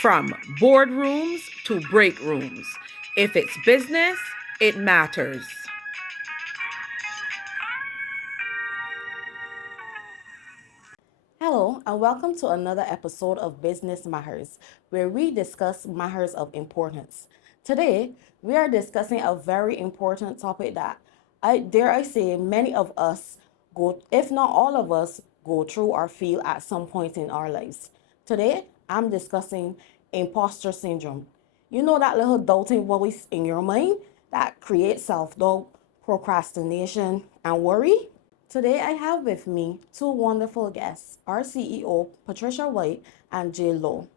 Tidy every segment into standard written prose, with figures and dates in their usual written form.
From boardrooms to break rooms. If it's business, it matters. Hello, and welcome to another episode of Business Matters, where we discuss matters of importance. Today, we are discussing a very important topic that I dare I say many of us go, if not all of us, go through or feel at some point in our lives. Today, I'm discussing imposter syndrome. You know that little doubting voice in your mind that creates self doubt, procrastination, and worry? Today, I have with me two wonderful guests, our CEO, Patricia White, and Jade Lowe.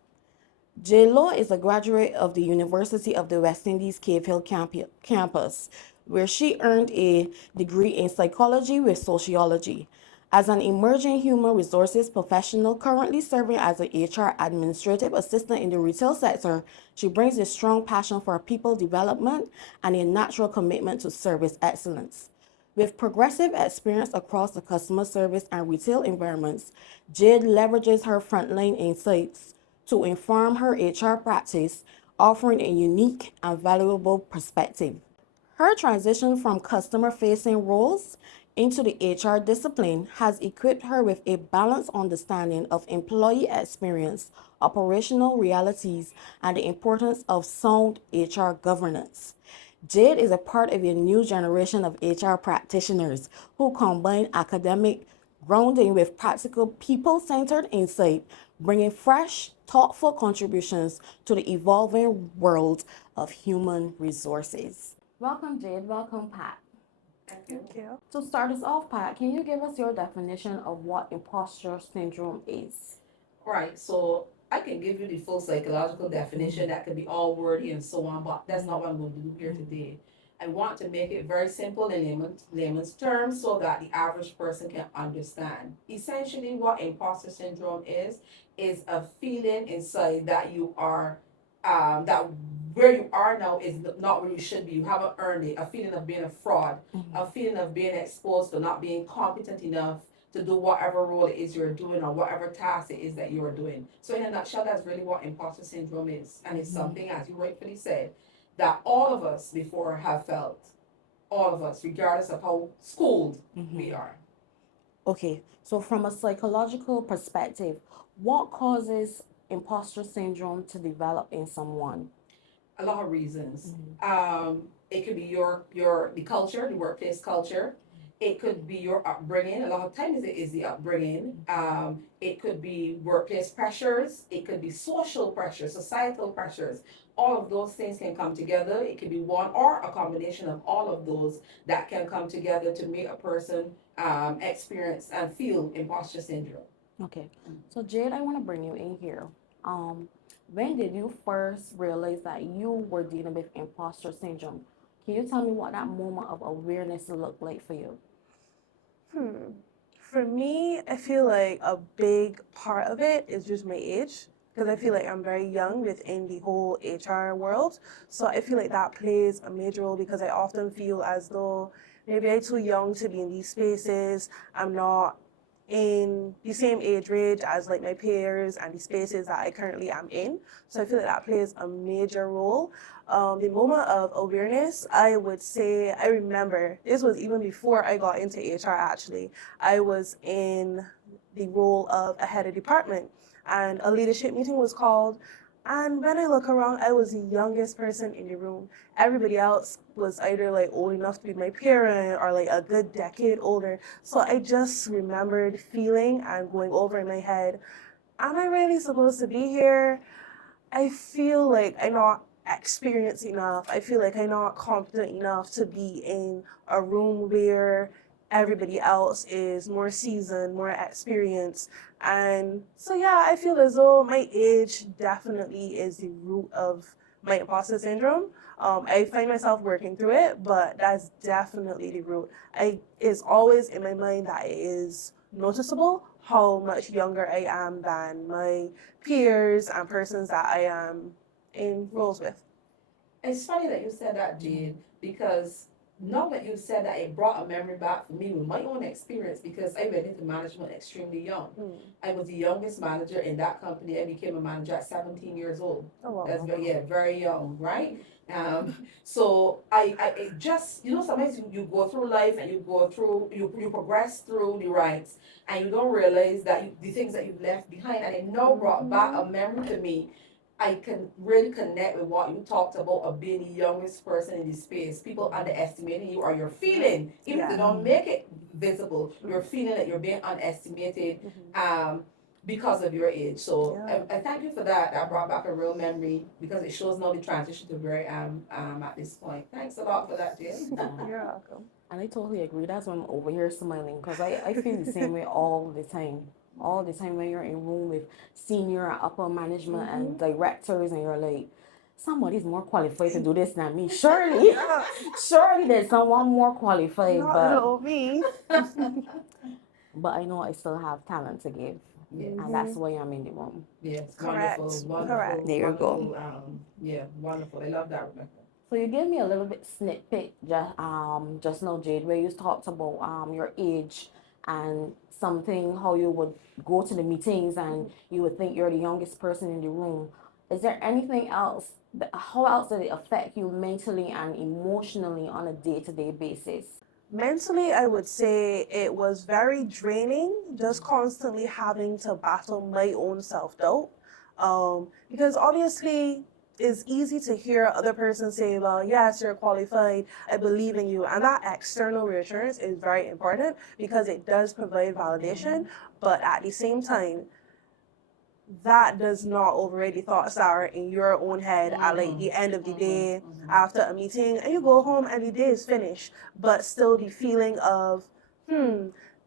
Jade Lowe is a graduate of the University of the West Indies Cave Hill campus, where she earned a degree in psychology with sociology. As an emerging human resources professional currently serving as an HR administrative assistant in the retail sector, she brings a strong passion for people development and a natural commitment to service excellence. With progressive experience across the customer service and retail environments, Jade leverages her frontline insights to inform her HR practice, offering a unique and valuable perspective. Her transition from customer facing roles into the HR discipline has equipped her with a balanced understanding of employee experience, operational realities, and the importance of sound HR governance. Jade is a part of a new generation of HR practitioners who combine academic grounding with practical people centered insight, bringing fresh, thoughtful contributions to the evolving world of human resources. Welcome, Jade. Welcome, Pat. Thank you. To start us off, Pat, can you give us your definition of what imposter syndrome is? Right, so I can give you the full psychological definition that could be all wordy and so on, but that's not what I'm going to do here today. I want to make it very simple in layman's terms so that the average person can understand. Essentially, what imposter syndrome is a feeling inside that you are, that where you are now is not where you should be. You haven't earned it. A feeling of being a fraud, a feeling of being exposed to not being competent enough to do whatever role it is you're doing or whatever task it is that you're doing. So in a nutshell, that's really what imposter syndrome is. And it's something, as you rightfully said, that all of us before have felt. All of us, regardless of how schooled we are. Okay, so from a psychological perspective, what causes imposter syndrome to develop in someone? A lot of reasons. It could be the culture, the workplace culture. It could be your upbringing. A lot of times it is the upbringing. It could be workplace pressures. It could be social pressures, societal pressures. All of those things can come together. It could be one or a combination of all of those that can come together to make a person experience and feel imposter syndrome. Okay, so Jade, I want to bring you in here. Um, when did you first realize that you were dealing with imposter syndrome? Can you tell me what that moment of awareness looked like for you? Hmm. For me, I feel like a big part of it is just my age. Because I feel like I'm very young within the whole HR world. So I feel like that plays a major role because I often feel as though maybe I'm too young to be in these spaces. I'm not in the same age range as like my peers and the spaces that I currently am in. So I feel like that plays a major role. The moment of awareness, I would say, I remember this was even before I got into HR actually. I was in the role of a head of department and a leadership meeting was called. And when I look around, I was the youngest person in the room. Everybody else was either like old enough to be my parent or like a good decade older. So I just remembered feeling and going over in my head, am I really supposed to be here? I feel like I'm not experienced enough. I feel like I'm not confident enough to be in a room where everybody else is more seasoned, more experienced. And so, yeah, I feel as though my age definitely is the root of my imposter syndrome. I find myself working through it, but that's definitely the root. It's always in my mind that it is noticeable how much younger I am than my peers and persons that I am in roles with. It's funny that you said that, Jade, because now that you said that, it brought a memory back for me with my own experience because I went into management extremely young. I was the youngest manager in that company. I became a manager at 17 years old. Oh wow. That's very, yeah, very young, right? So it just, sometimes you go through life and you go through, you progress through the ranks and you don't realize that the things that you've left behind, and it now brought back a memory to me. I can really connect with what you talked about of being the youngest person in this space. People underestimating you, or you're feeling, even if they don't make it visible, you're feeling that you're being underestimated because of your age. So I thank you for that. That brought back a real memory because it shows now the transition to where I am at this point. Thanks a lot for that, Jane. You're welcome. And I totally agree. That's why I'm over here smiling because I feel the same way all the time. All the time when you're in room with senior and upper management and directors and you're like, somebody's more qualified to do this than me. Surely, surely there's someone more qualified, Not me. but I know I still have talent to give. Yes. And that's why I'm in the room. Yes, Correct. wonderful. Correct. There you go. Wonderful, yeah, wonderful. I love that, Rebekah. So you gave me a little bit snippet just now, Jade, where you talked about your age and something how you would go to the meetings and you would think you're the youngest person in the room. Is there anything else? How else did it affect you mentally and emotionally on a day-to-day basis? Mentally, I would say it was very draining, just constantly having to battle my own self-doubt. Because obviously, it's easy to hear other person say, well, yes, you're qualified, I believe in you. And that external reassurance is very important because it does provide validation. But at the same time, that does not override the thoughts that are in your own head at like the end of the day after a meeting, and you go home and the day is finished, but still the feeling of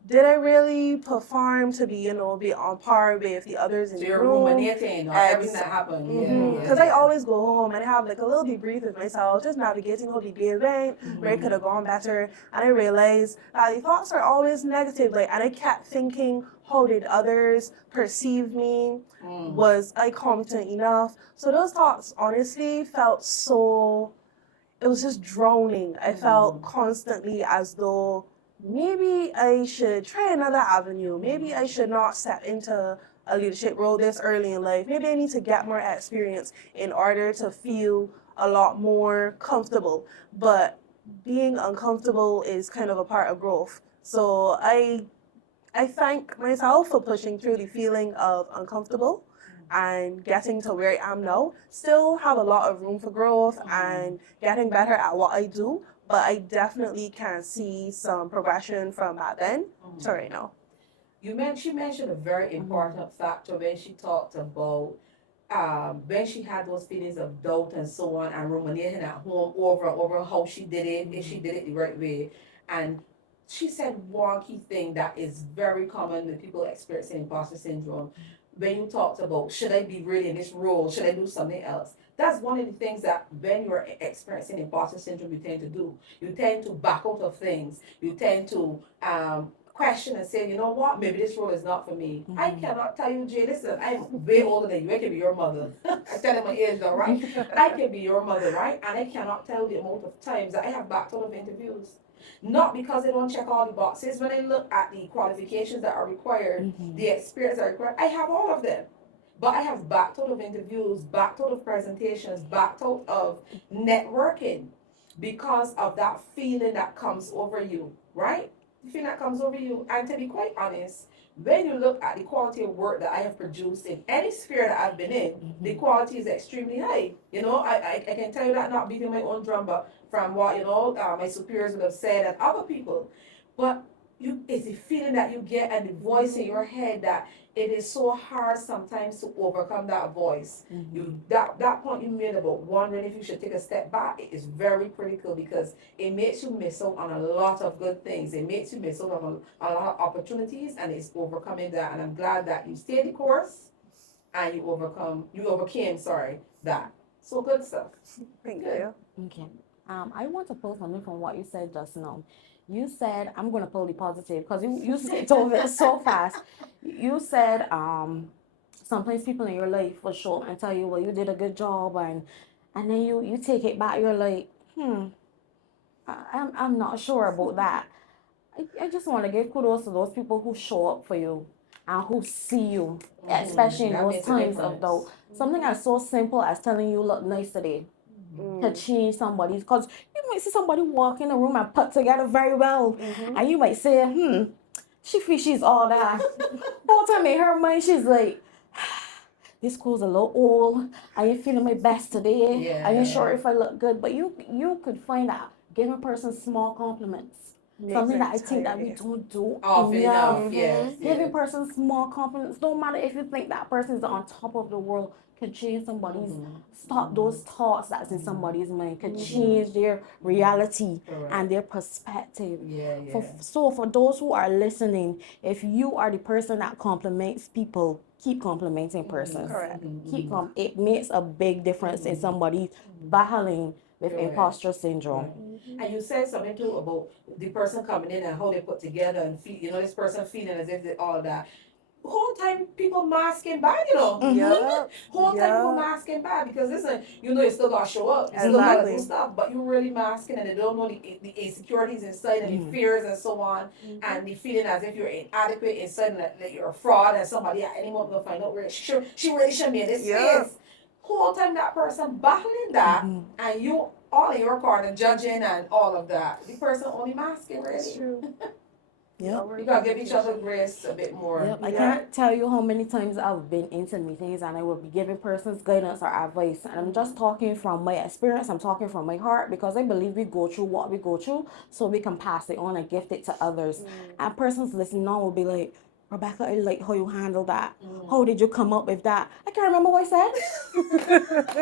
did I really perform to be be on par with the others in So the you're room? ruminating on everything that happened. Because I always go home and have like a little debrief with myself, just navigating how the day went, where it could have gone better. And I realized that the thoughts are always negative. And I kept thinking, how did others perceive me? Was I competent enough? So those thoughts honestly felt so, it was just drowning. I felt constantly as though maybe I should try another avenue. Maybe I should not step into a leadership role this early in life. Maybe I need to get more experience in order to feel a lot more comfortable. But being uncomfortable is kind of a part of growth. So I thank myself for pushing through the feeling of uncomfortable and getting to where I am now. Still have a lot of room for growth and getting better at what I do, but I definitely can see some progression from back then to right now. She mentioned a very important factor when she talked about when she had those feelings of doubt and so on and ruminating at home over and over how she did it, if she did it the right way. And she said one key thing that is very common with people experiencing imposter syndrome. When you talked about, should I be really in this role? Should I do something else? That's one of the things that when you're experiencing imposter syndrome, you tend to do. You tend to back out of things. You tend to question and say, you know what, maybe this role is not for me. I cannot tell you, Jay, listen, I'm way older than you. I can be your mother. I tell you my age though, right? I can be your mother, right? And I cannot tell the amount of times that I have backed out of interviews. Not because I don't check all the boxes. When I look at the qualifications that are required, the experience that are required, I have all of them. But I have backed out of interviews, backed out of presentations, backed out of networking because of that feeling that comes over you, right? The feeling that comes over you. And to be quite honest, when you look at the quality of work that I have produced in any sphere that I've been in, the quality is extremely high. I can tell you that, not beating my own drum, but from what, my superiors would have said and other people. But it's the feeling that you get and the voice in your head that it is so hard sometimes to overcome that voice. That point you made about wondering if you should take a step back, it is very critical because it makes you miss out on a lot of good things. It makes you miss out on a lot of opportunities, and it's overcoming that. And I'm glad that you stayed the course and you overcame that. So good stuff. Thank you. Okay. I want to pull something from what you said just now. You said, I'm going to pull the positive because you skipped over it so fast. You said sometimes people in your life will show up and tell you, well, you did a good job, and then you take it back. You're like, I'm not sure about that. I just want to give kudos to those people who show up for you and who see you, especially in That those makes a times of difference. doubt. Something as so simple as telling you look nice today to change somebody's, because you might see somebody walk in the room and put together very well, and you might say, she feels she's all that. Whole time in her mind, she's like, this clothes a little old. I ain't feeling my best today. I ain't sure if I look good. But you could find that giving a person small compliments. Something that I think that we don't do Often enough. enough, yes. Giving person small compliments. Don't matter if you think that person is on top of the world, can change somebody's stop those thoughts that's in somebody's mind, can change their reality and their perspective. So for those who are listening, if you are the person that compliments people, keep complimenting persons. Correct. It makes a big difference in somebody battling with imposter syndrome. And you said something too about the person coming in and how they put together and feel, this person feeling as if they all that. Whole time people masking bad, Yep. Whole time people masking bad because listen, you still gotta show up, you still gotta do stuff, but you really masking and they don't know the insecurities inside and the fears and so on, and the feeling as if you're inadequate inside and that you're a fraud and somebody at any moment will find out where she really shouldn't be in this space. Whole time that person battling that and you all in your corner judging and all of that. The person only masking really. That's true. Yep. You gotta give each other grace a bit more. Yep. I can't tell you how many times I've been into meetings and I will be giving persons guidance or advice. And I'm just talking from my experience, I'm talking from my heart, because I believe we go through what we go through so we can pass it on and gift it to others. And persons listening on will be like, Rebekah, I like how you handle that. How did you come up with that? I can't remember what I said.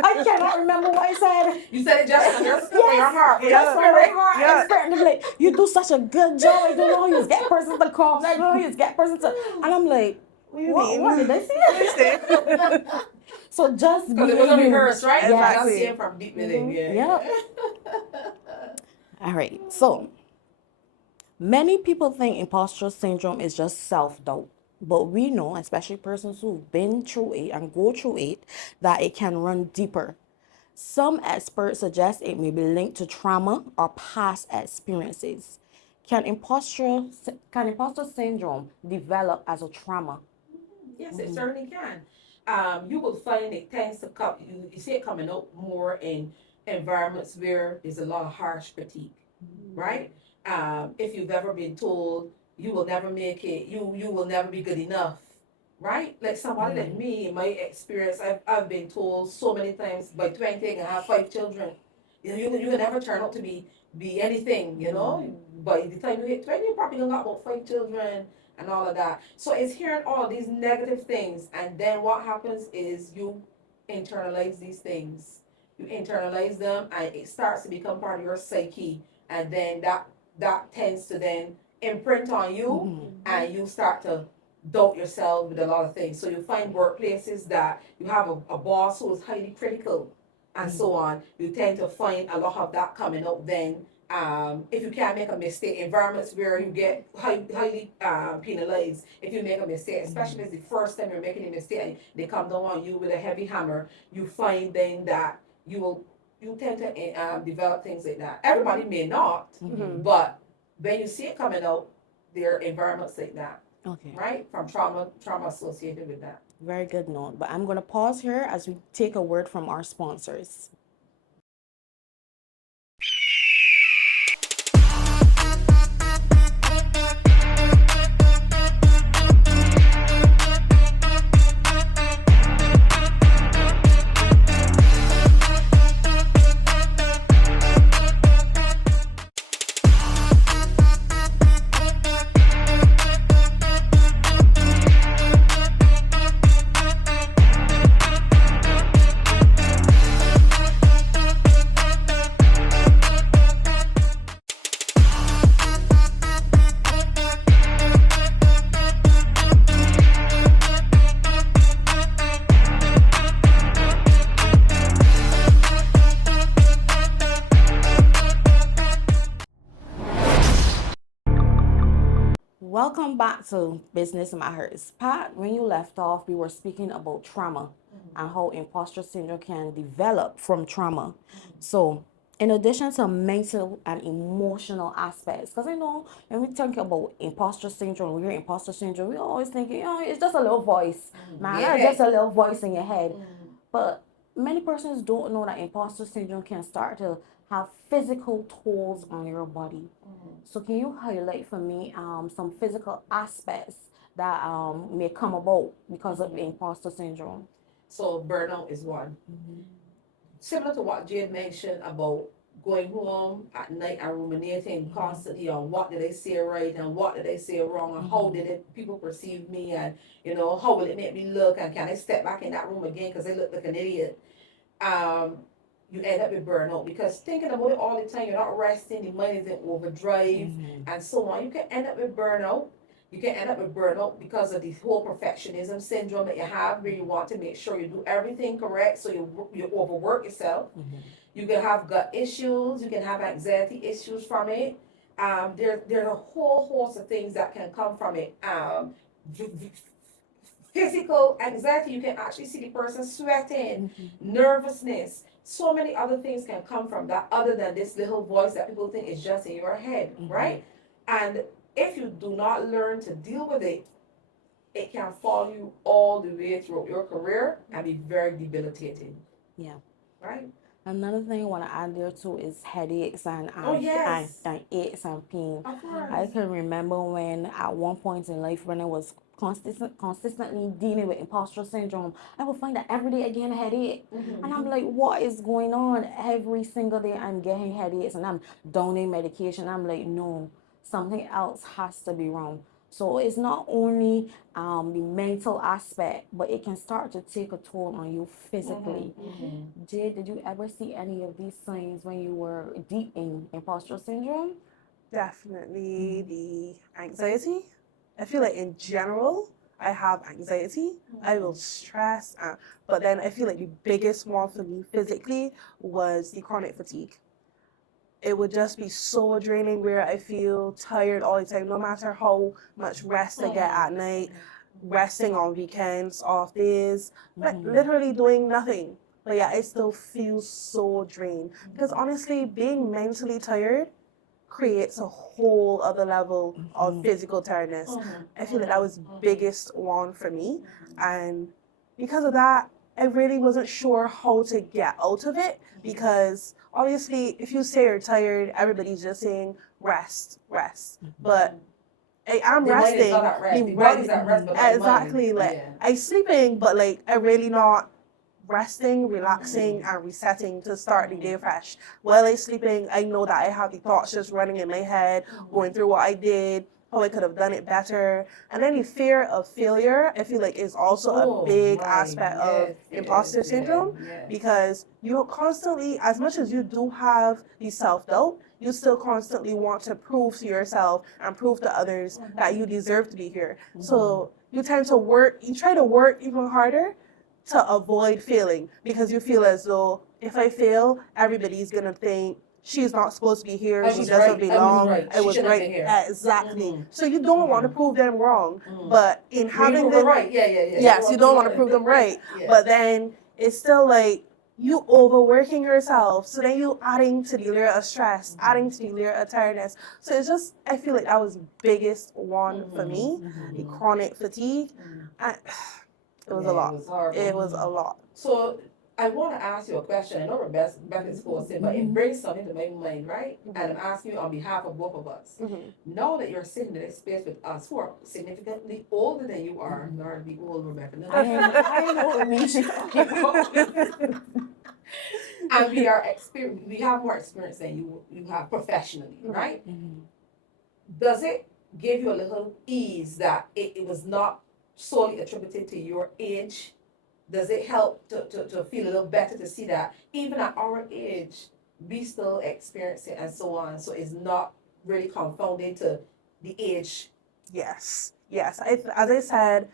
I cannot remember what I said. You said it just from your heart. Just from my heart. I'm starting to be like, you do such a good job. I don't know how you get persons to come. I don't know how you get persons to. And I'm like, what did I say? So just because it wasn't rehearsed, right? Yes. Just came from deep within. Yep. All right. So many people think imposter syndrome is just self-doubt, but we know, especially persons who've been through it and go through it, that it can run deeper. Some experts suggest it may be linked to trauma or past experiences. Can imposter syndrome develop as a trauma? Yes, it certainly can. You will find it tends to come. You see it coming out more in environments where there's a lot of harsh critique, right? If you've ever been told you will never make it, you will never be good enough, right? Like somebody like me, in my experience, I've been told so many times by 20 I have 5 children. You can never turn out to be anything, By the time you hit 20, you probably gonna got about 5 children and all of that. So it's hearing all these negative things, and then what happens is you internalize these things. You internalize them, and it starts to become part of your psyche, and then that tends to then imprint on you, and you start to doubt yourself with a lot of things. So you find workplaces that you have a boss who is highly critical and so on. You tend to find a lot of that coming up then. If you can't make a mistake, environments where you get highly penalized if you make a mistake, especially if it's the first time you're making a mistake and they come down on you with a heavy hammer, you find then that you tend to develop things like that. Everybody may not, but when you see it coming out, there are environments like that. Okay. Right? From trauma associated with that. Very good note. But I'm going to pause here as we take a word from our sponsors. Welcome back to Business Matters. Pat, when you left off, we were speaking about trauma and how imposter syndrome can develop from trauma. So in addition to mental and emotional aspects, because I know when we think about imposter syndrome, we hear imposter syndrome, we always think, it's just a little voice, man, Yeah. that's just a little voice in your head. But many persons don't know that imposter syndrome can start to have physical tolls on your body. So can you highlight for me some physical aspects that may come about because of the imposter syndrome? So burnout is one. Similar to what Jade mentioned about going home at night and ruminating constantly on what did I say right and what did I say wrong and how did people perceive me, and how will it make me look, and can I step back in that room again because I look like an idiot. You end up with burnout because thinking about it all the time, you're not resting, the mind is in overdrive, and so on. You can end up with burnout. You can end up with burnout because of the whole perfectionism syndrome that you have, where you want to make sure you do everything correct, so you overwork yourself. You can have gut issues. You can have anxiety issues from it. There are a whole host of things that can come from it. Physical anxiety, you can actually see the person sweating, nervousness. So many other things can come from that other than this little voice that people think is just in your head, right? And if you do not learn to deal with it, it can follow you all the way throughout your career and be very debilitating. Yeah. Right? Another thing I want to add there too is headaches and yes. and aches and pain. Of course. I can remember when at one point in life when I was consistently dealing with imposter syndrome, I would find that every day again a headache. And I'm like, what is going on? Every single day I'm getting headaches and I'm downing medication. I'm like, no, something else has to be wrong. So it's not only the mental aspect, but it can start to take a toll on you physically. Jade, did you ever see any of these signs when you were deep in imposter syndrome? Definitely the anxiety. I feel like in general, I have anxiety. I will stress, but then I feel like the biggest one for me physically was the chronic fatigue. It would just be so draining where I feel tired all the time, no matter how much rest I get at night, resting on weekends, off days, like literally doing nothing. But yeah, I still feel so drained. Because honestly, being mentally tired creates a whole other level of physical tiredness. I feel like that was biggest one for me. And because of that, I really wasn't sure how to get out of it, because obviously if you say you're tired, everybody's just saying rest, rest. But I am The mind is resting. not at rest. The body's at rest, but not the Exactly. mind. Like I'm sleeping, but like I really not resting, relaxing, and resetting to start the day fresh. While I'm sleeping, I know that I have the thoughts just running in my head, going through what I did, how I could have done it better. And then the fear of failure, I feel like is also a big aspect of imposter syndrome, because you're constantly, as much as you do have the self-doubt, you still constantly want to prove to yourself and prove to others that you deserve to be here. So you tend to you try to work even harder to avoid failing, because you feel as though if I fail, everybody's gonna think she's not supposed to be here, she doesn't belong. I was right. Exactly. So you don't want to prove them wrong, but in having them right, yes, you don't want to prove them right, but then it's still like you overworking yourself, so then you adding to the layer of stress, adding to the layer of tiredness. So it's just, I feel like that was the biggest one for me, the chronic fatigue. And it was a lot. It was a lot. So I want to ask you a question. I know Rebecca is posting, but it brings something to my mind, right? And I'm asking you on behalf of both of us. Now that you're sitting in this space with us, who are significantly older than you are, you are the old Rebecca. No, I am older than you. And we have more experience than you have professionally, right? Does it give you a little ease that it was not solely attributed to your age? Does it help to feel a little better to see that even at our age, we still experience it and so on? So it's not really confounded to the age. Yes. As I said,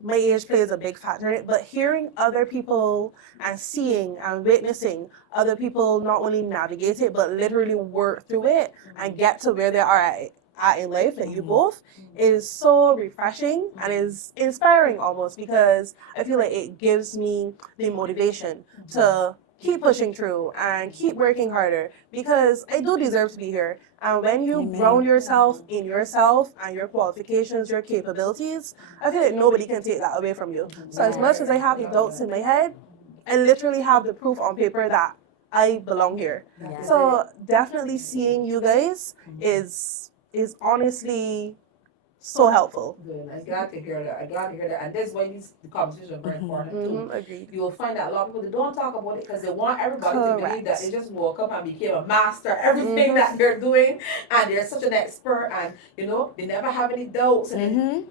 my age plays a big factor in it, but hearing other people and seeing and witnessing other people not only navigate it, but literally work through it and get to where they are at in life, like you both, is so refreshing and is inspiring almost, because I feel like it gives me the motivation to keep pushing through and keep working harder because I do deserve to be here. And when you Amen. ground yourself in yourself and your qualifications, your capabilities, I feel like nobody can take that away from you. So as much as I have the doubts in my head, I literally have the proof on paper that I belong here. Yeah. So definitely seeing you guys is honestly so helpful. Good. I'm glad to hear that. I'm glad to hear that. And that's why these conversations are very important too. Agreed. You will find that a lot of people they don't talk about it because they want everybody to believe that Correct. they just woke up and became a master at everything that they're doing and they're such an expert and they never have any doubts and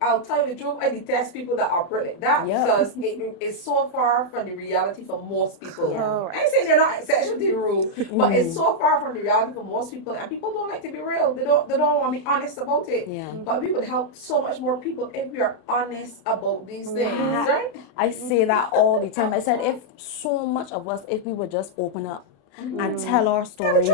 I'll tell you the truth, I detest people that operate like that Yeah. because it's so far from the reality for most people. Yeah. I ain't saying they're not exception to the rule, but it's so far from the reality for most people, and people don't like to be real. They don't want to be honest about it. Yeah. But we would help so much more people if we are honest about these things, right? I say that all the time. I said if so much of us, if we would just open up and tell our stories,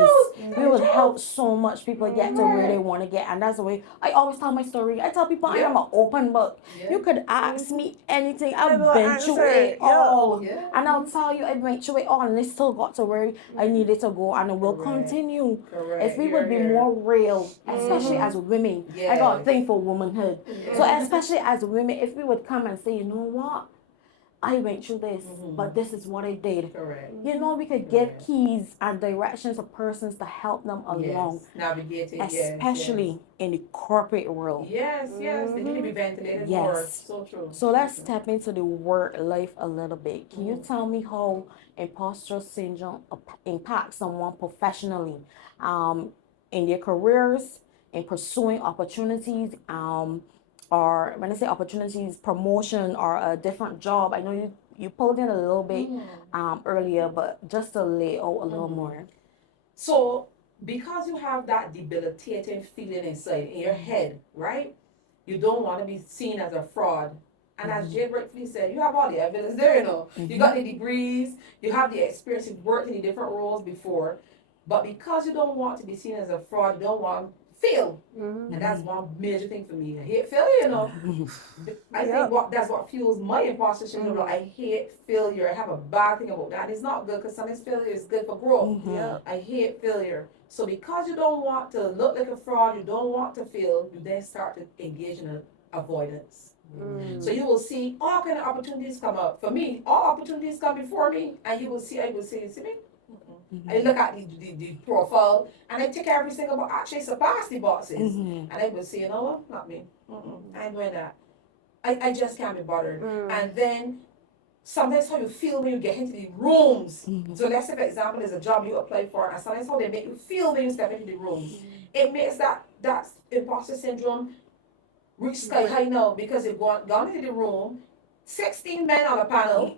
we would help so much people get to where they want to get. And that's the way I always tell my story. I tell people I am an open book. You could ask me anything. I've will been through answer. it all. Yeah. And I'll tell you I went through it all and I still got to where I needed to go and it will continue. Correct. If we would be more real, especially as women. I got a thing for womanhood. So especially as women, if we would come and say, you know what? I went through this, but this is what I did. Correct. We could give keys and directions to persons to help them along, Yes. Navigating, especially in the corporate world. Yes, they need to be ventilated Yes. more. So true. So let's step into the work life a little bit. Can you tell me how imposter syndrome impacts someone professionally, in their careers, in pursuing opportunities, or when I say opportunities, promotion or a different job? I know you pulled in a little bit earlier, but just to lay out a little more. So, because you have that debilitating feeling inside in your head, right? You don't want to be seen as a fraud. And as Jade rightfully said, you have all the evidence there, You got the degrees, you have the experience, you've worked in the different roles before. But because you don't want to be seen as a fraud, you don't want to fail. And that's one major thing for me. I hate failure, I think that's what fuels my imposter syndrome. I hate failure. I have a bad thing about that. It's not good because sometimes failure is good for growth. I hate failure. So because you don't want to look like a fraud, you don't want to fail, you then start to engage in avoidance. So you will see all kind of opportunities come up. For me, all opportunities come before me, and I will say, see me? I look at the profile and I take every single box, actually surpass the boxes. And I will say, you know what, not me. I ain't doing that. I just can't be bothered. And then sometimes how you feel when you get into the rooms. So let's say, for example, there's a job you apply for, and sometimes how they make you feel when you step into the rooms. It makes that imposter syndrome reach sky high now because you've gone into the room, 16 men on a panel.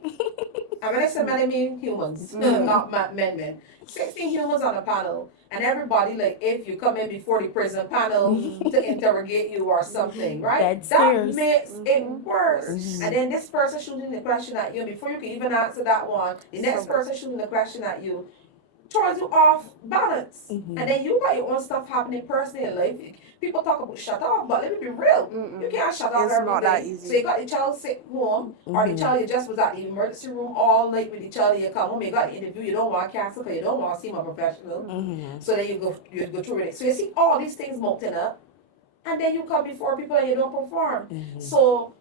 And when I say men, I mean humans, not men. 16 humans on a panel, and everybody, like, if you come in before the prison panel to interrogate you or something, right? That makes it worse. And then this person shooting the question at you, and before you can even answer that one, the next person shooting the question at you throws you off balance. And then you got your own stuff happening personally in life. People talk about shut off, but let me be real. You can't shut off everything. Not that easy. So you got the child sick home, or the child you just was at the emergency room all night with the child, you come home, you got the interview, you don't want to cancel because you don't want to seem a professional. So then you go through it. So you see all these things mounting up, and then you come before people and you don't perform. So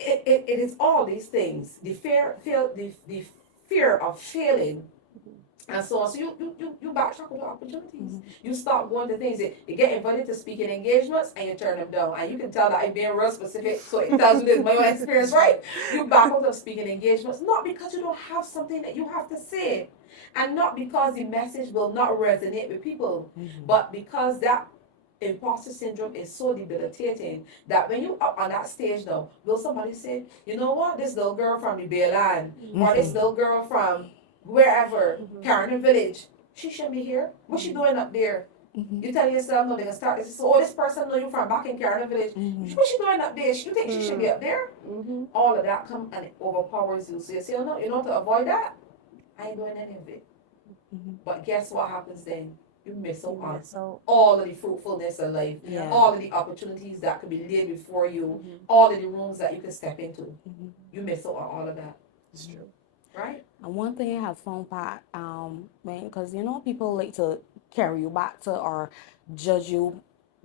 it is all these things. The fear of failing. And so you backtrack on your opportunities. You start going to things that you get invited to speaking engagements and you turn them down. And you can tell that I'm being real specific, so it tells you this my own experience, right? You back out of speaking engagements, not because you don't have something that you have to say, and not because the message will not resonate with people, but because that imposter syndrome is so debilitating that when you up on that stage now, will somebody say, you know what, this little girl from the Bayland, or this little girl from wherever, Carrington Village, she shouldn't be here. What's she doing up there? You tell yourself, no, they can start this. So, this person know you from back in Carrington Village. What's she doing up there? You think she should be up there? All of that come and it overpowers you. So you say, oh no, to avoid that, I ain't doing any of it. But guess what happens then? You miss out on all of the fruitfulness of life, all of the opportunities that could be laid before you, all of the rooms that you can step into. You miss out on all of that. It's true. Right? And one thing I have found, Pat, because you know people like to carry you back to or judge you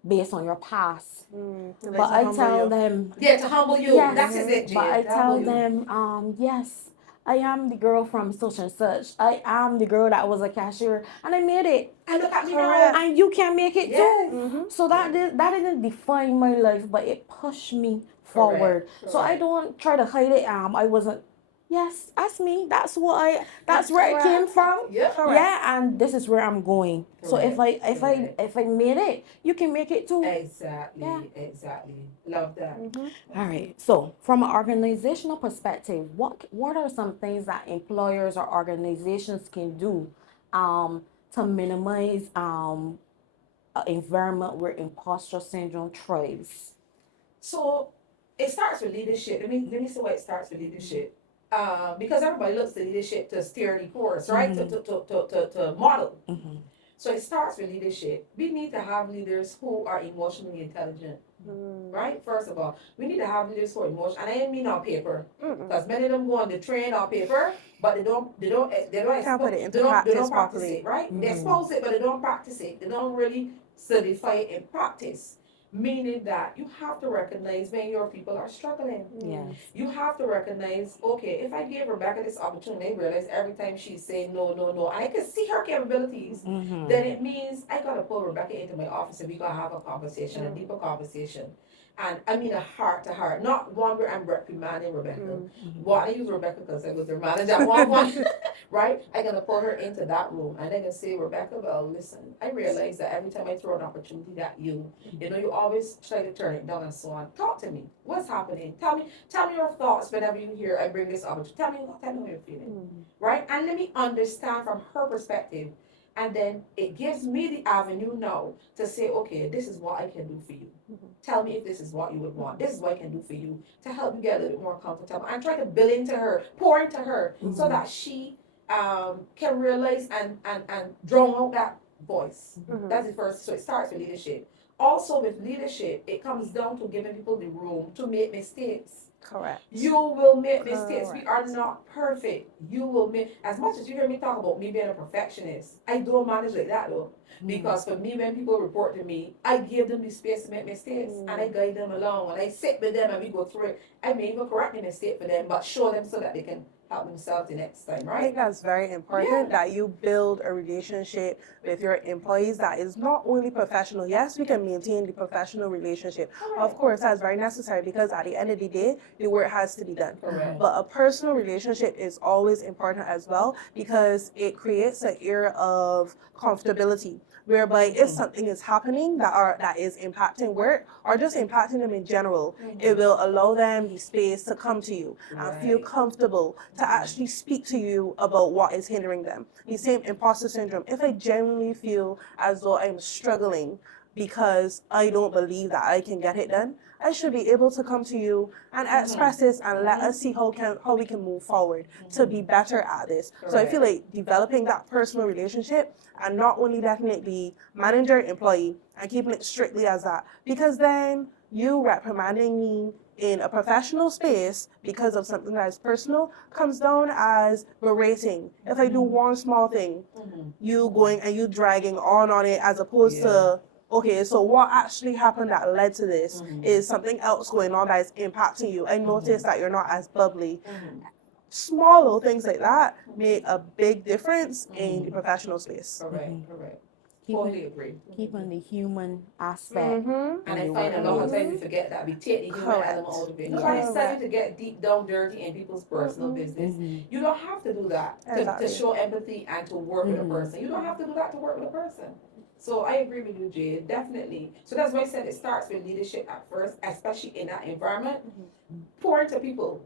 based on your past. Like But to I humble tell you. them, Yeah, to humble you. yes, That is it, but I Jade. To tell humble you. them, yes, I am the girl from such and such. I am the girl that was a cashier, and I made it. And look at me now. Correct. And you can make it Yeah. too. So that didn't define my life, but it pushed me forward. So I correct. don't try to hide it. I wasn't. Yes, that's me. That's what I. That's where I came from. Yep. Correct. Yeah, and this is where I'm going. So if I Correct. if I made it, you can make it too. Exactly. Yeah. Exactly. Love that. All right. So, from an organizational perspective, what are some things that employers or organizations can do to minimize an environment where imposter syndrome thrives? So it starts with leadership. Let me say why it starts with leadership. Because everybody looks to leadership to steer the course, right? To model. So it starts with leadership. We need to have leaders who are emotionally intelligent, right? First of all, we need to have leaders who are emotional, and I didn't mean on paper, because many of them go on the train on paper, but they don't Can't put it into they don't practice practice properly. it, right? They expose it, but they don't practice it. They don't really solidify it in practice. Meaning that you have to recognize when your people are struggling. Yes. You have to recognize, okay, if I gave Rebekah this opportunity, I realize every time she's saying no, no, no, and I can see her capabilities, then it means I gotta pull Rebekah into my office and we gotta have a conversation, a deeper conversation. And I mean a heart to heart, not one where I'm reprimanding Rebekah. Well, I use Rebekah because I was her manager at one point, right? I'm gonna pull her into that room and I'm gonna say, Rebekah, well, listen, I realize that every time I throw an opportunity at you, you always try to turn it down and so on. Talk to me. What's happening? Tell me your thoughts whenever you hear I bring this opportunity. Tell me how you're feeling. Right? And let me understand from her perspective. And then it gives me the avenue now to say, okay, this is what I can do for you. Tell me if this is what you would want. This is what I can do for you to help you get a little bit more comfortable. And try to build into her, pour into her, so that she can realize and drown out that voice. That's the first. So it starts with leadership. Also with leadership, it comes down to giving people the room to make mistakes. Correct. You will make mistakes. We are not perfect. You will make, as much as you hear me talk about me being a perfectionist, I don't manage like that though. Because for me, when people report to me, I give them the space to make mistakes and I guide them along and I sit with them and we go through it. I may even correct the mistake for them, but show them so that they can help themselves the next time, I right? think that's very important that you build a relationship with your employees that is not only professional. Yes, we can maintain the professional relationship. Of course, that's very necessary because at the end of the day, the work has to be done. Correct. But a personal relationship is always important as well because it creates an air of comfortability. Whereby if something is happening that is impacting work or just impacting them in general, it will allow them the space to come to you and feel comfortable to actually speak to you about what is hindering them. The same imposter syndrome. If I genuinely feel as though I'm struggling because I don't believe that I can get it done, I should be able to come to you and express this and let us see how we can move forward to be better at this. So I feel like developing that personal relationship and not only letting it be manager employee and keeping it strictly as that, because then you reprimanding me in a professional space because of something that is personal comes down as berating. If I do one small thing, you going and you dragging on it as opposed to, okay, so what actually happened that led to this is something else going on that is impacting you. I noticed that you're not as bubbly. Small little things like that make a big difference in the professional space. Correct. Totally agree. Keeping the human aspect. And I find a lot of times we forget that we take the human element out of it. Nobody's telling you to get deep down dirty in people's personal business. You don't have to do that to show empathy and to work with a person. You don't have to do that to work with a person. So I agree with you, Jade, definitely. So that's why I said it starts with leadership at first, especially in that environment. Pour into people.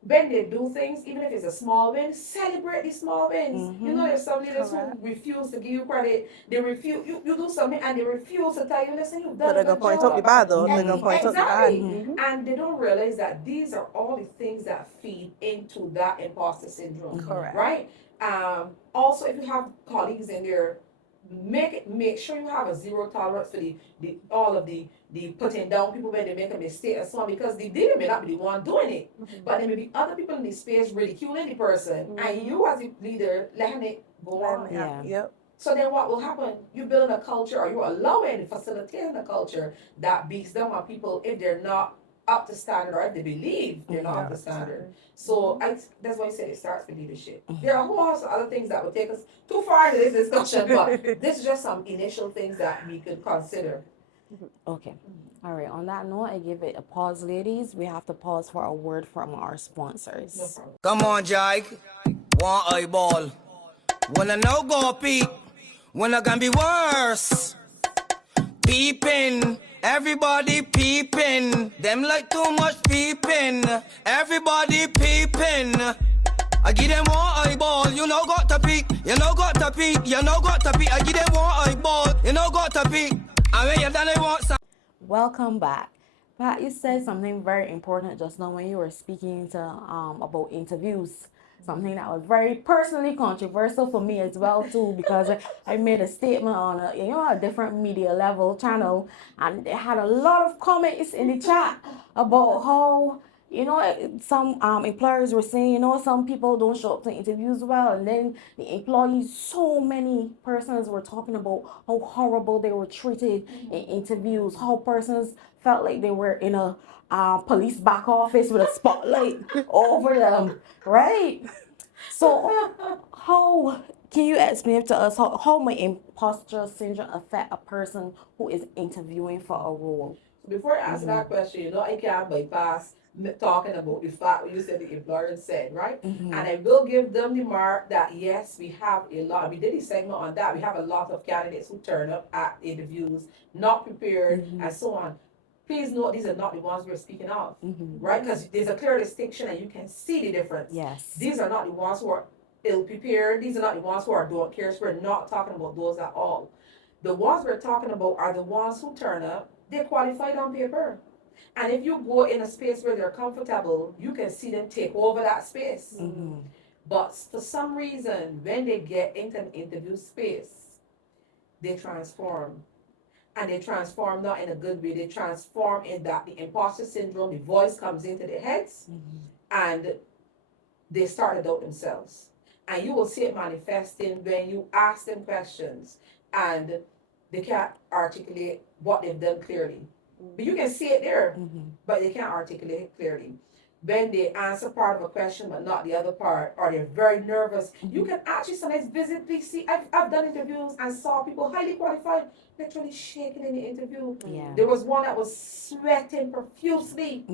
When they do things, even if it's a small win, celebrate the small wins. You know, there's some leaders who refuse to give you credit. They refuse, you do something and they refuse to tell you, listen, you've done But a they're good going to point job. out the bad though. They're going to point out the bad. Exactly. And they don't realize that these are all the things that feed into that imposter syndrome. Correct. Right? Also, if you have colleagues in there make sure you have a zero tolerance for the all of the putting down people when they make a mistake and so on, because the leader may not be the one doing it, but there may be other people in the space ridiculing the person, and you as the leader letting it go on. Yeah. Yep. So then what will happen? You build a culture, or you're allowing, facilitating a culture that beats down on people if they're not up to standard, or if they believe they're not up to standard. So that's why I said it starts with leadership. There are a whole host of other things that would take us too far into this discussion, but this is just some initial things that we could consider. Okay. All right. On that note, I give it a pause, ladies. We have to pause for a word from our sponsors. No problem. Come on, Jake. One eyeball. Wanna know go peep. Wanna can be worse. Peeping. Everybody peeping. Them like too much peeping. Everybody peeping. I give them one eyeball. You know got to peep. You know got to peep. You know got to peep. I give them one eyeball. You know got to peep. And when you done it want some. Welcome back. Pat, you said something very important just now when you were speaking to about interviews. Something that was very personally controversial for me as well too, because I made a statement on a different media level channel, and they had a lot of comments in the chat about how some employers were saying some people don't show up to interviews well, and then the employees, so many persons were talking about how horrible they were treated in interviews, how persons felt like they were in a police back office with a spotlight over them, right? So how can you explain to us how may imposter syndrome affect a person who is interviewing for a role? Before I answer that question, I can't bypass talking about the fact what you said the employer said, right? And I will give them the mark that yes, we have a lot. We did a segment on that. We have a lot of candidates who turn up at interviews not prepared and so on. Please note these are not the ones we're speaking of, right? Because there's a clear distinction and you can see the difference. Yes. These are not the ones who are ill prepared. These are not the ones who are don't care. So we're not talking about those at all. The ones we're talking about are the ones who turn up. They're qualified on paper. And if you go in a space where they're comfortable, you can see them take over that space. But for some reason, when they get into an interview space, they transform. And they transform not in a good way. They transform in that the imposter syndrome, the voice comes into their heads, and they start to doubt themselves. And you will see it manifesting when you ask them questions and they can't articulate what they've done clearly. But you can see it there, but they can't articulate it clearly. When they answer part of a question but not the other part, or they're very nervous, you can actually sometimes visibly see. I've done interviews and saw people highly qualified literally shaking in the interview. Yeah. There was one that was sweating profusely,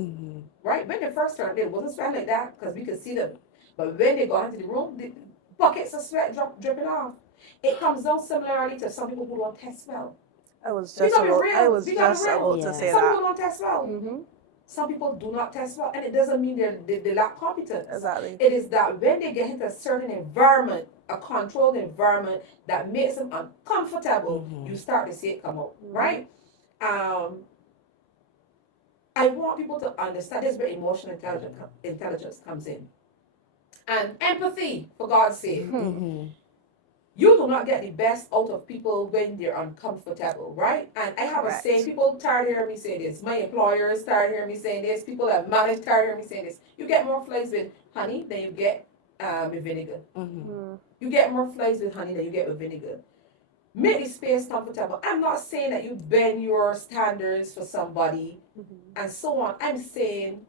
right? When they first started, it wasn't sweating like that because we could see them. But when they got into the room, the buckets of sweat dripping off. It comes down similarly to some people who don't test well. I was just about to say Some that. people don't test well. Some people do not test well, and it doesn't mean they lack competence. Exactly. It is that when they get into a certain environment, a controlled environment that makes them uncomfortable, you start to see it come out, right? I want people to understand this is where emotional intelligence comes in. And empathy, for God's sake. You do not get the best out of people when they're uncomfortable, right? And I have a saying, people tired of hearing me say this. My employers tired of hearing me saying this. People that manage tired of hearing me saying this. You get more flies with honey than you get with vinegar. You get more flies with honey than you get with vinegar. Make the space comfortable. I'm not saying that you bend your standards for somebody and so on. I'm saying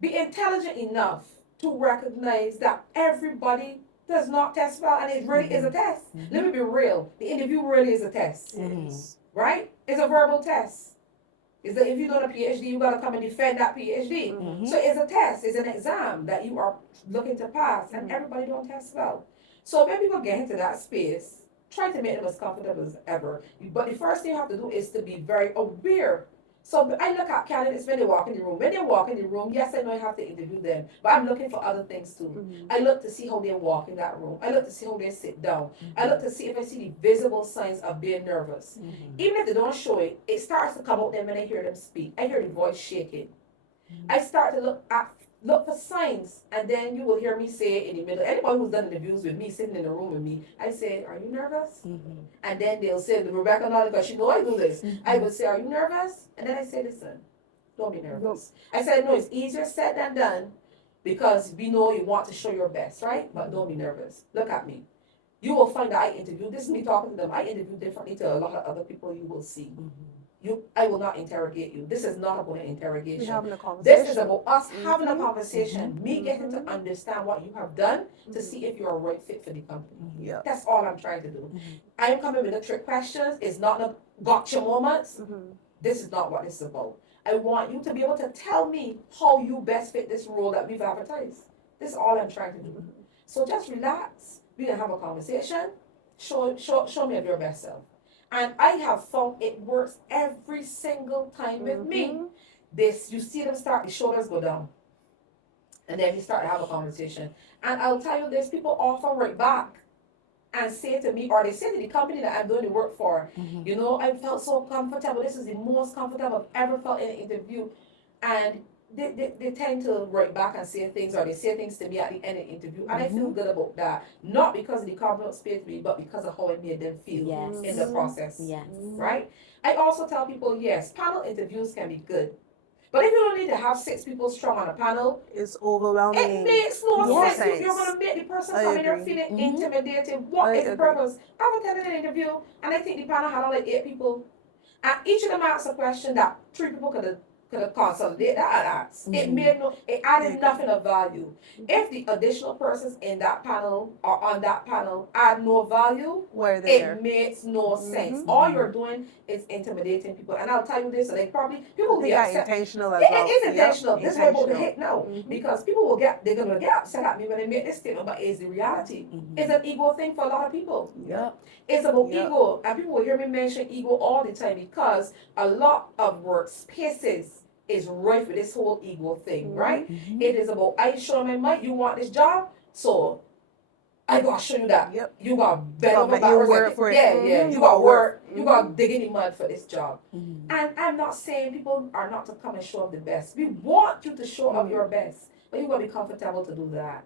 be intelligent enough to recognize that everybody does not test well, and it really is a test. Let me be real. The interview really is a test, right? It's a verbal test. It's that if you're doing a PhD, you gotta come and defend that PhD. So it's a test. It's an exam that you are looking to pass, and everybody don't test well. So when people get into that space, try to make them as comfortable as ever. But the first thing you have to do is to be very aware. So I look at candidates when they walk in the room. When they walk in the room, yes, I know I have to interview them, but I'm looking for other things too. I look to see how they walk in that room. I look to see how they sit down. I look to see if I see the visible signs of being nervous. Even if they don't show it, it starts to come out then when I hear them speak. I hear the voice shaking. I start to look at look for signs, and then you will hear me say in the middle. Anybody who's done interviews with me, sitting in the room with me, I say, "Are you nervous?" And then they'll say, "Rebekah, not because she know I do this." I would say, "Are you nervous?" And then I say, "Listen, don't be nervous." I said, "No, it's easier said than done, because we know you want to show your best, right? But don't be nervous. Look at me. You will find that I interview. This is me talking to them. I interview differently to a lot of other people you will see. I will not interrogate you. This is not about an interrogation. We're having a conversation. This is about us having a conversation, me getting to understand what you have done to see if you're a right fit for the company. Yeah. That's all I'm trying to do. I am coming with the trick questions. It's not the gotcha moments. This is not what this is about. I want you to be able to tell me how you best fit this role that we've advertised. This is all I'm trying to do. So just relax. We can have a conversation. Show me of your best self. And I have found it works every single time with me. You see them start, the shoulders go down. And then we start to have a conversation. And I'll tell you this, people often write back and say to me, or they say to the company that I'm doing the work for, you know, I felt so comfortable. This is the most comfortable I've ever felt in an interview. And they tend to write back and say things, or they say things to me at the end of the interview, and I feel good about that. Not because of the compliment space to me, but because of how it made them feel in the process. Right? I also tell people, yes, panel interviews can be good. But if you don't need to have 6 people strong on a panel, it's overwhelming. It makes no sense. If you're going to make the person come in there feeling intimidated, what is the purpose? I was attended an interview, and I think the panel had like 8 people, and each of them asked a question that 3 people could have consolidate that. It added nothing of value. If the additional persons in that panel or on that panel add no value, it makes no sense. All you're doing is intimidating people. And I'll tell you this, and people will be upset. Intentional as well. It is intentional. This is what I'm about to hit now. Because people they're gonna get upset at me when they make this statement, but it's the reality. It's an ego thing for a lot of people. It's about ego. And people will hear me mention ego all the time, because a lot of workspaces is rife with this whole ego thing, right? It is about, I show my mic, you want this job, so I gotta show you that. You gotta bend over backwards. You gotta work. You gotta dig in the mud for this job. And I'm not saying people are not to come and show up the best. We want you to show up your best, but you gotta be comfortable to do that.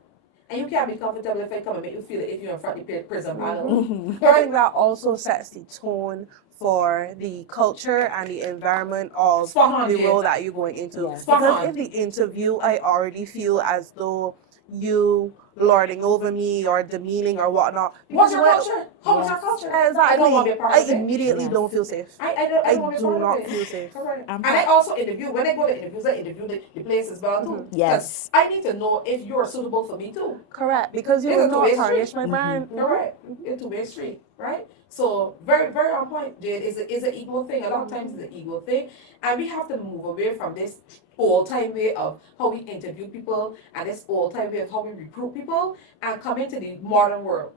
And you can't be comfortable if I come and make you feel it if you're in front of the prison panel. I think that also sets the tone for the culture and the environment of the role that you're going into. Because in the interview, I already feel as though you lording over me or demeaning or whatnot. What's your culture? How is your culture? Exactly. I don't want to be a part of it. I immediately don't feel safe. I do not feel safe. Correct. And I also interview, when I go to interviews, I interview the place as well too. Yes. I need to know if you're suitable for me too. Correct. Because you will not tarnish my brand. Correct. It's a two-way street, right? So very, very on point, Jade. Is an ego thing. A lot of times it's an ego thing. And we have to move away from this old-time way of how we interview people and this old-time way of how we recruit people and come into the modern world.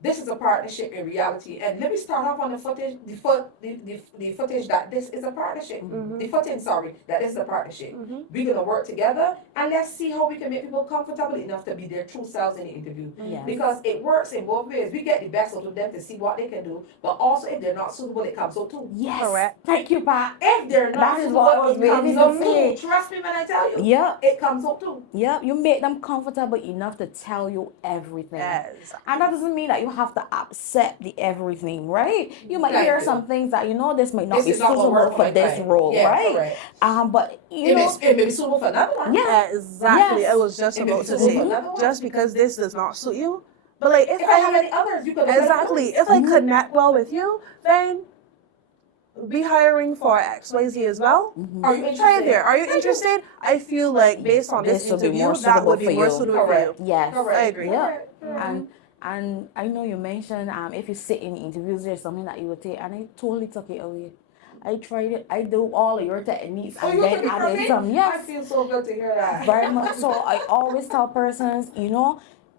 This is a partnership in reality. And let me start off on the footage, the footage that this is a partnership. The footage, that is a partnership. We're going to work together, and let's see how we can make people comfortable enough to be their true selves in the interview. Because it works in both ways. We get the best out of them to see what they can do, but also if they're not suitable, it comes out too. Yes. Correct. Thank you, Pat. If they're not suitable, it comes out too. Trust me when I tell you. It comes out too. You make them comfortable enough to tell you everything. Yes. And that doesn't mean that you have to accept the everything, right? You might hear some things that, this may not be suitable for this role, right? But, it may be suitable for another one. Yeah, exactly. Yes. I was just about to say, just because this does not suit you, but like if I have any others, you could if I connect well with you, then be hiring for XYZ as well. Are you interested? Try it there. Are you interested? I feel like based on this interview, that would be more suitable for you. Yes. I agree. And I know you mentioned if you sit in interviews, there's something that you would take, and I totally took it away. I tried it. I do all of your techniques, and then added some. Yes. I feel so good to hear that. Very much so. I always tell persons,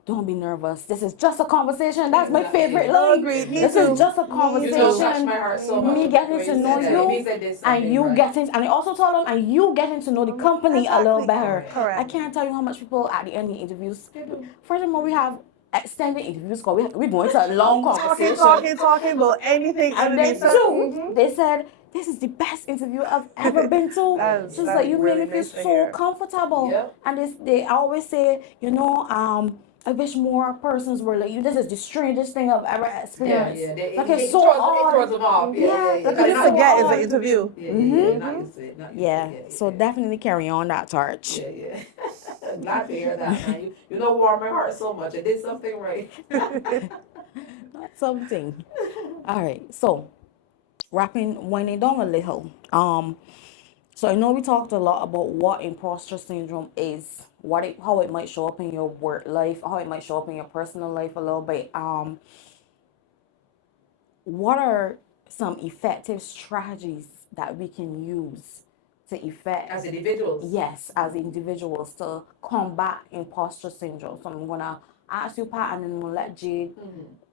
don't be nervous. This is just a conversation. That's my favorite line. This is just a conversation. You touch my heart so much. Me getting to know you, and you getting, and I also tell them, and you getting to know the company a little better. Correct. I can't tell you how much people at the end of the interviews. Furthermore, we have extended interviews because we're going to a long conversation. Talking about anything. And then two, they said, this is the best interview I've ever been to. That's She's like, you made really me feel nice to so hear. comfortable. Yep. And they always say, I wish more persons were like you. This is the strangest thing I've ever experienced. Like it's so it odd. throws them off. Yeah, Yeah, yeah. like Because it's you so forget it's odd. an interview. Yeah, not used to it. Not used Yeah, to it. so definitely carry on that torch. Yeah. Glad to hear that, man. You know, warm my heart so much. I did something right. That's something. All right, so winding down a little. So I know we talked a lot about what imposter syndrome is, how it might show up in your work life, how it might show up in your personal life a little bit. What are some effective strategies that we can use to effect As individuals. yes, as individuals to combat imposter syndrome? So I'm gonna ask you, Pat, and then we'll let Jade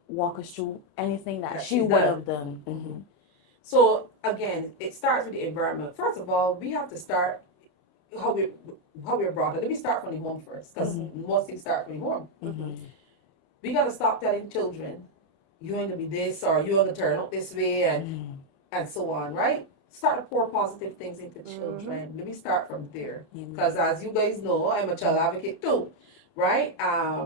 walk us through anything that she she's would done. have done. So again, it starts with the environment. First of all, we have to start how we're brought up. Let me start from the home first, because most things start from the home. We gotta stop telling children, you're going to be this or you're going to turn out this way and so on, right? Start to pour positive things into children. Let me start from there, because as you guys know, I'm a child advocate too, right?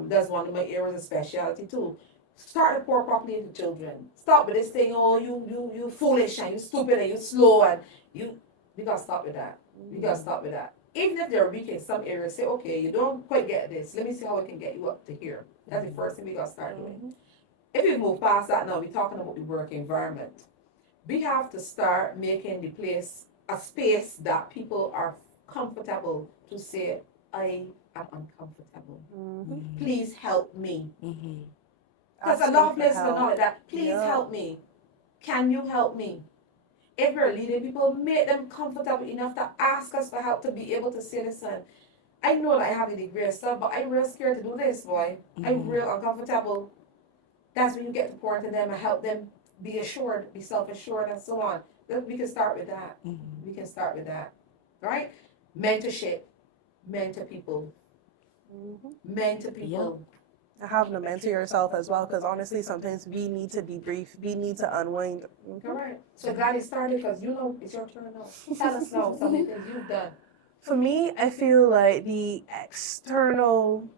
That's one of my areas of specialty too. Start to pour properly into children. Stop with this thing, oh, you foolish and you stupid and you slow and we gotta stop with that. We gotta stop with that. Even if they're weak in some areas, say, okay, you don't quite get this. Let me see how I can get you up to here. That's the first thing we gotta start doing. If we move past that now, we're talking about the work environment. We have to start making the place a space that people are comfortable to say, I am uncomfortable. Please help me. Because a lot of places are not like that. Please help me. Can you help me? If we're leading people, make them comfortable enough to ask us for help, to be able to say, listen, I know that I have the degree and stuff, but I'm real scared to do this, boy. I'm real uncomfortable. That's when you get to pour into them and help them be assured, be self-assured, and so on. We can start with that. We can start with that, right? Mentorship, mentor people, mentor people. Having to mentor yourself as well, because honestly, sometimes we need to debrief, we need to unwind. Correct. So glad it started, because you know it's your turn now. Tell us now some of the things you've done. For me, I feel like the external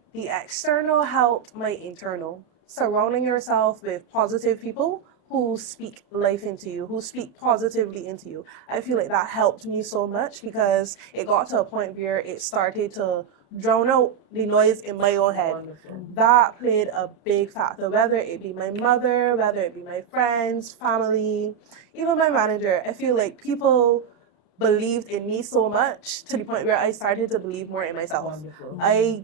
helped my internal. Surrounding yourself with positive people who speak life into you, who speak positively into you. I feel like that helped me so much, because it got to a point where it started to drown out the noise in my own head. Wonderful. That played a big factor, whether it be my mother, whether it be my friends, family, even my manager. I feel like people believed in me so much to the point where I started to believe more in myself. Wonderful.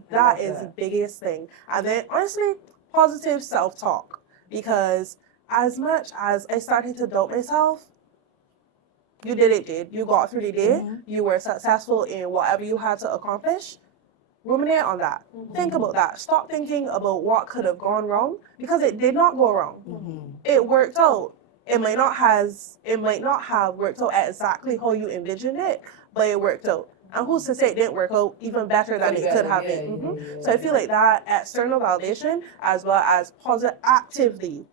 That is the biggest thing. And then honestly, positive self-talk, because as much as I started to doubt myself, you did it, Jade. You got through the day. You were successful in whatever you had to accomplish. Ruminate on that. Think about that. Stop thinking about what could have gone wrong, because it did not go wrong. It worked out. It might not have worked out exactly how you envisioned it, but it worked out. And who's to say it didn't work out even better than it could have been? So I feel like that external validation, as well as actively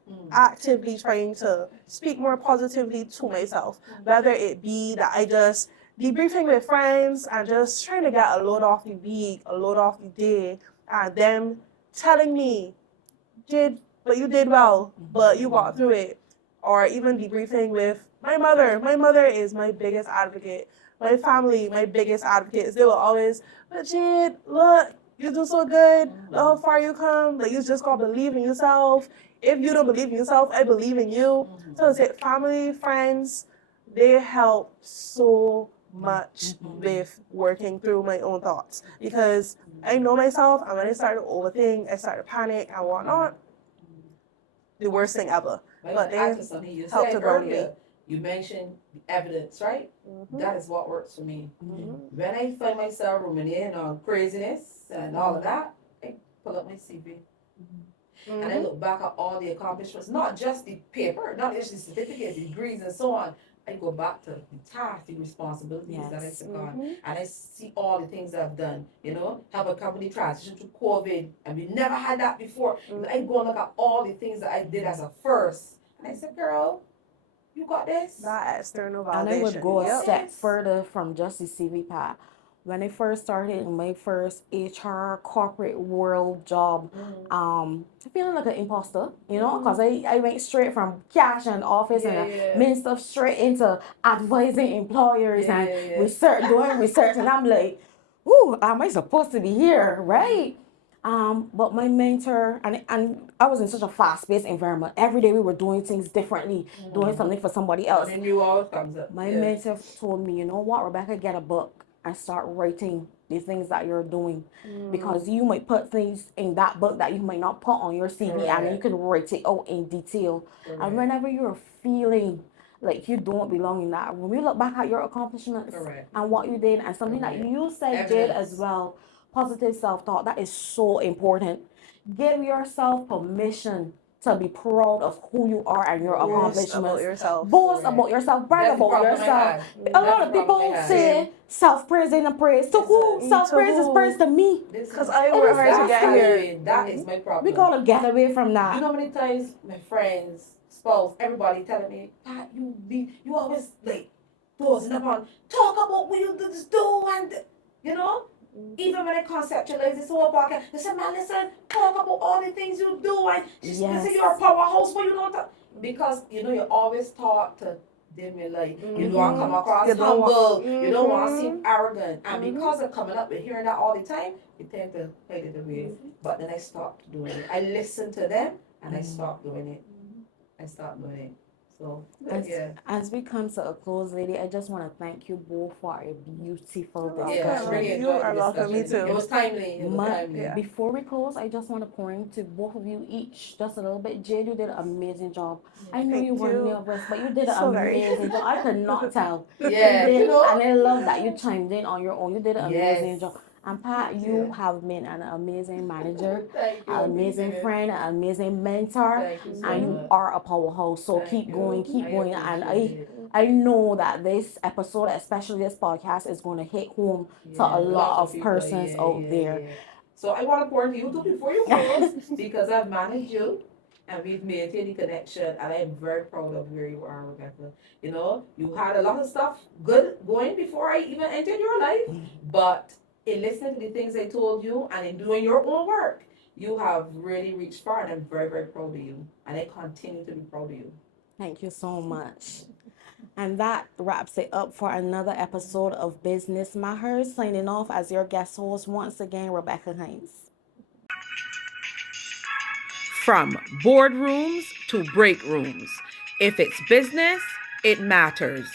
trying to speak more positively to myself, whether it be that I just debriefing with friends and just trying to get a load off the week, a load off the day, and them telling me, Jade, but you did well, but you got through it. Or even debriefing with my mother. My mother is my biggest advocate. My family, my biggest advocates. They will always, but Jade, look, you do so good. Look how far you come. Like, you just gotta believe in yourself. If you don't believe in yourself, I believe in you. So it's like family, friends, they help so much with working through my own thoughts, because I know myself, and when I start to overthink, I start to panic and whatnot, the worst thing ever. But they After something you help said to ground me. earlier, you mentioned evidence, right? That is what works for me. When I find myself ruminating on craziness and all of that, I pull up my CV. And I look back at all the accomplishments, not just the paper, not just the certificates, the degrees, and so on. I go back to the tasks, the responsibilities that I took on, and I see all the things I've done. You know, help a company transition through COVID, and we never had that before. I go and look at all the things that I did as a first, and I said, girl, You got this. That external And I would validation. go a Yep. step Yes. further from just the CV part. When I first started in my first HR corporate world job, feeling like an imposter, because I went straight from cash and office Yeah, and yeah. main stuff straight into advising employers Yeah, and yeah, yeah. doing research, and I'm like, ooh, am I supposed to be here, right? But my mentor, and I was in such a fast-paced environment. Every day we were doing things differently, doing something for somebody else. And you always comes up. My Yeah. mentor told me, you know what, Rebekah, get a book and start writing the things that you're doing, because you might put things in that book that you might not put on your CV, and then you Correct. can write it out in detail. Correct. And whenever you're feeling like you don't belong in that, when you look back at your accomplishments Correct. and what you did, and something that Correct. you said, Jade, Evidence. as well, positive self-talk, that is so important. Give yourself permission to be proud of who you are and your Boast Boast accomplishments. about yourself. Boast Correct. about yourself, brag That's the about problem I yourself. had. A That's lot the of problem people I had. say self-praise ain't a praise. To who? Exactly. Self-praise To is who? praise to me. This is- 'Cause I It worked is hard to get gaslighting. here. That is my problem. We gotta get away from You that. know how many times my friends, spouse, everybody telling me, Pat, you always like closing up on talk about what you just do and even when I conceptualize this whole podcast, they say, man, listen, talk about all the things you do and they Yes. say you're a powerhouse, but you don't talk. Because you're always taught to dim your light. You don't want to come across You don't want- humble. You don't want to seem arrogant. And because of coming up with hearing that all the time, you tend to hide it away. But then I stopped doing it. I listened to them and I stopped doing it. I stopped doing it. So, yeah. As we come to a close, lady, I just want to thank you both for a beautiful You're Yeah, I discussion. really You enjoyed are the welcome. Me discussion. too. It was timely. It was timely. Yeah. Before we close, I just want to pour into both of you each just a little bit. Jade, you did an amazing job. I know Thank you were you. nervous, but you did So an very. amazing job. I could not tell. Yeah, You did, and I love that you chimed in on your own. You did an Yes. amazing job. And Pat, Thank you you. have been an amazing manager, Thank you. an amazing friend, an amazing mentor, Thank you so and you much. are a powerhouse. So Thank keep you. going, keep I going. And appreciate it. I know that this episode, especially this podcast, is going to hit home to a lot of people, persons out there. yeah. So I want to pour into you too before you close because I've managed you and we've maintained the connection and I'm very proud of where you are, Rebekah. You had a lot of stuff good going before I even entered your life, but in listening to the things I told you and in doing your own work, you have really reached far and I'm very, very proud of you. And I continue to be proud of you. Thank you so much. And that wraps it up for another episode of Business Matters. Signing off as your guest host once again, Rebekah Hinds. From boardrooms to break rooms, if it's business, it matters.